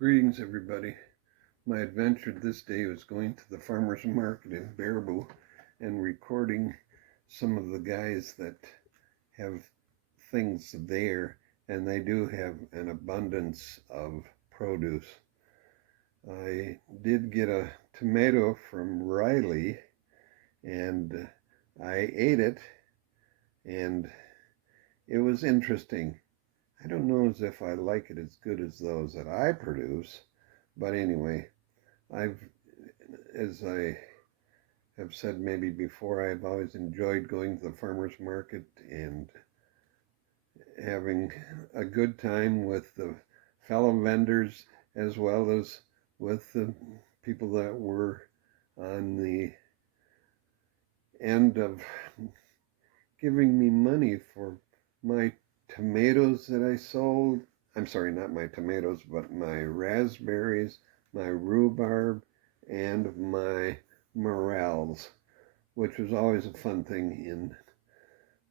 Greetings, everybody. My adventure this day was going to the farmer's market in Baraboo and recording some of the guys that have things there, and they do have an abundance of produce. I did get a tomato from Riley, and I ate it, and it was interesting. I don't know as if I like it as good as those that I produce, but anyway, as I have said maybe before, I've always enjoyed going to the farmer's market and having a good time with the fellow vendors as well as with the people that were on the end of giving me money for my tomatoes that I sold. I'm sorry, not my tomatoes, but my raspberries, my rhubarb, and my morels, which was always a fun thing in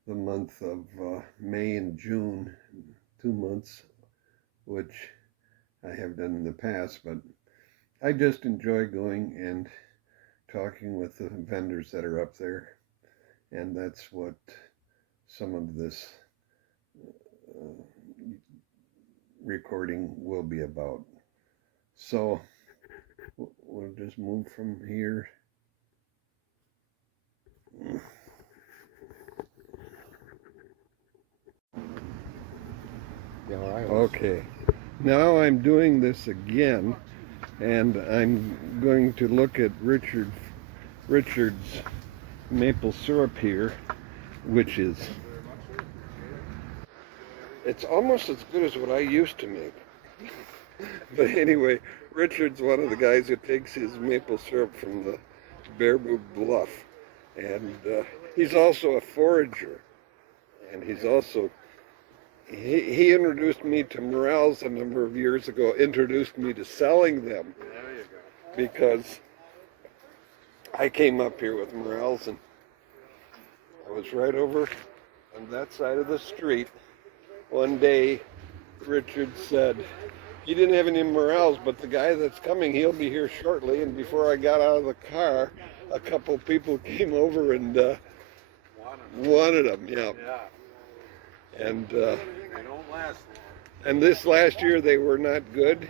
the month of May and June, 2 months, which I have done in the past, but I just enjoy going and talking with the vendors that are up there, and that's what some of this recording will be about. So we'll just move from here. Okay, now I'm doing this again, and I'm going to look at Richard's maple syrup here, which is, it's almost as good as what I used to make. But anyway, Richard's one of the guys who takes his maple syrup from the Baraboo Bluff, and he's also a forager, and he's also, he introduced me to morels a number of years ago, introduced me to selling them, because I came up here with morels, and I was right over on that side of the street. One day, Richard said, he didn't have any morels, but the guy that's coming, he'll be here shortly. And before I got out of the car, a couple people came over and wanted them. Yeah. And they don't last long. And this last year they were not good.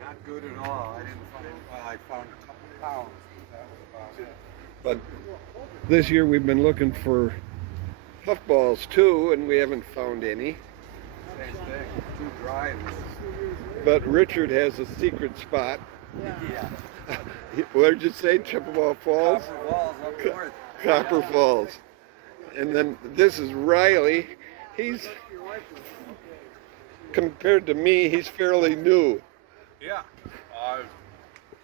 Not good at all. I didn't find. Well, I found a couple pounds, but that was about it. But this year we've been looking for puffballs too, and we haven't found any. Same thing. It's too dry. But Richard has a secret spot. Yeah. What did you say? Chippewa Falls? Copper Falls up north. Copper Falls. And then this is Riley. He's, compared to me, he's fairly new. Yeah.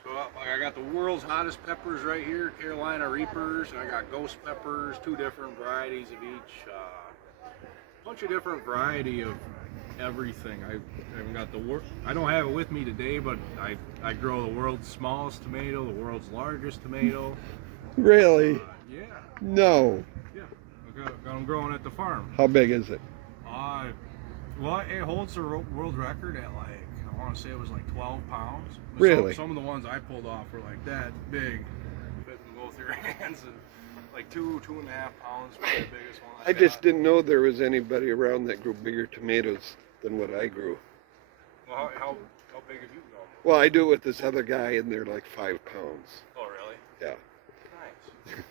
So I got the world's hottest peppers right here, Carolina Reapers. I got ghost peppers, 2 different varieties of each. Bunch of different variety of everything. I haven't got I don't have it with me today, but I grow the world's smallest tomato, the world's largest tomato. Really? Yeah. No. Yeah. I got them growing at the farm. How big is it? Well, it holds the world record at like, I want to say it was like 12 pounds. But really? Some of the ones I pulled off were like that big, fit in both your hands, and like 2.5 pounds was the biggest one I just didn't know there was anybody around that grew bigger tomatoes than what I grew. Well, how big have you grown? Well, I do it with this other guy, and they're like 5 pounds. Oh, really? Yeah. Nice.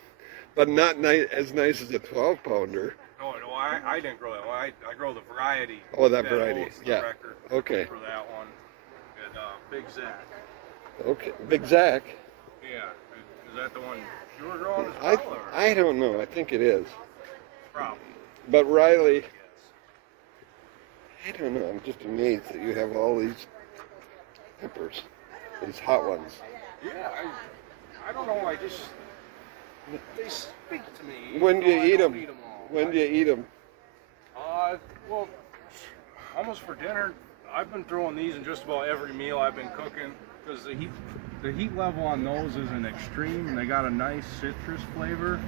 But not as nice as a 12-pounder. No, I didn't grow that one. I grow the variety. Oh, that variety. Holds the Yeah. record Okay. For that one. And Big Zach. Okay. Big Zach. Yeah. Is that the one you were growing as well? I don't know. I think it is. Probably. But Riley, I don't know. I'm just amazed that you have all these peppers, these hot ones. Yeah, I don't know. They speak to me. When do you eat them? All. When do you eat them? Well, almost for dinner. I've been throwing these in just about every meal I've been cooking because the heat level on those isn't extreme, and they got a nice citrus flavor.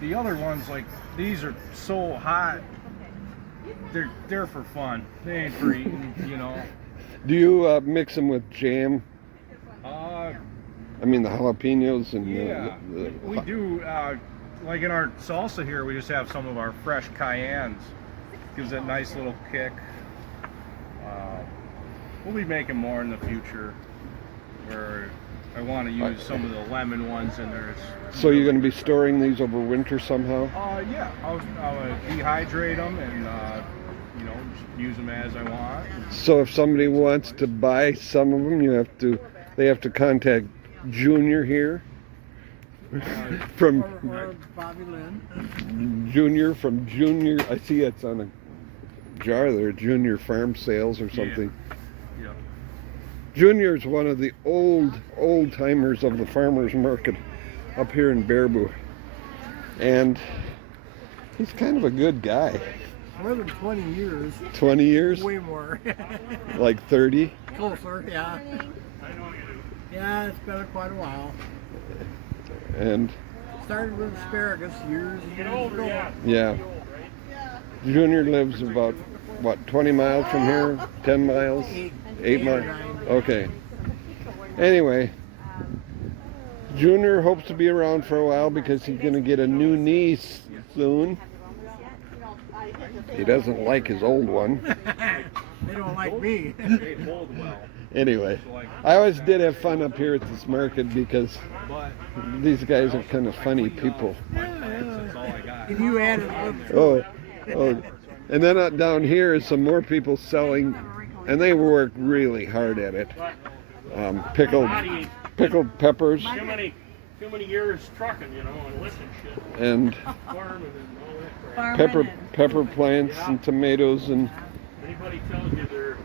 The other ones, like these, are so hot they're for fun. They ain't for eating, you know. Do you mix them with jam? Uh, I mean, the jalapenos and yeah, we do. Like in our salsa here, we just have some of our fresh cayennes. Gives it a nice little kick. We'll be making more in the future, where I want to use some of the lemon ones in there. So you're going to be storing these over winter somehow? Yeah, I'll dehydrate them and you know, just use them as I want. So if somebody wants to buy some of them, they have to contact Ĵunior here from or Bobby Lynn. Ĵunior from Ĵunior. I see it's on a jar there, Ĵunior Farm Sales or something. Yeah. Ĵunior's one of the old timers of the farmers market up here in Baraboo, and he's kind of a good guy. More than 20 years. 20 years? Way more. Like 30? Closer, yeah. Yeah, it's been quite a while. And started with asparagus years and years ago. yeah. Ĵunior lives about, what, 20 miles from here? 10 miles? 8 miles? Okay. Anyway, Ĵunior hopes to be around for a while because he's going to get a new niece soon. He doesn't like his old one. They don't like me. Anyway, I always did have fun up here at this market because these guys are kind of funny people. And you added Oh, and then down here is some more people selling, and they work really hard at it. Pickled peppers. Too many years trucking, you know, and lifting shit. And Farming and all that crap. pepper plants and tomatoes and. Anybody tells you there's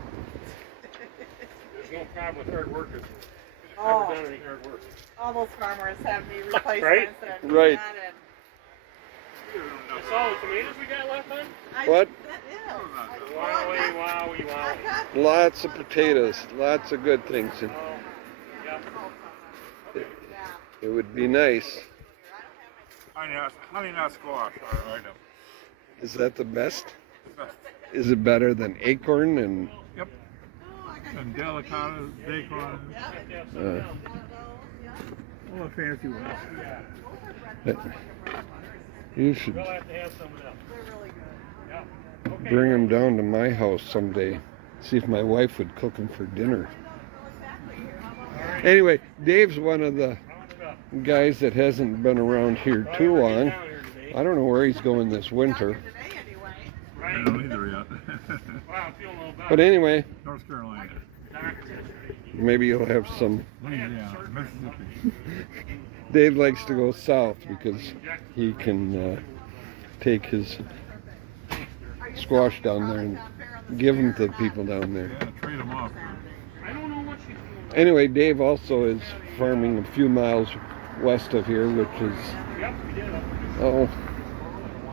no problem with hard workers, Oh. never done any hard work. All those farmers have me replacements Right? and Right. that and That's all the tomatoes we got left on? What? That is. Wowie, wowie, wowie. Lots of potatoes, lots of good things. And Yeah. it would be nice. Honey nut squash, I know. Is that the best? Is it better than acorn and? Yep. And delicata, bacon. Well, a fancy one. You should We'll have to have some of them. Yeah. Okay. bring them down to my house someday. See if my wife would cook them for dinner. Anyway, Dave's one of the guys that hasn't been around here too long. I don't know where he's going this winter. I don't either yet. But anyway, North Carolina. maybe you'll have some. Louisiana, Mississippi. Dave likes to go south because he can take his squash down there and give them to the people down there. Yeah, trade them off. Anyway, Dave also is farming a few miles west of here, which is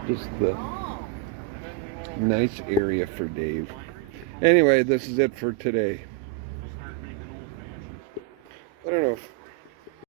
just the nice area for Dave. Anyway, this is it for today. I don't know if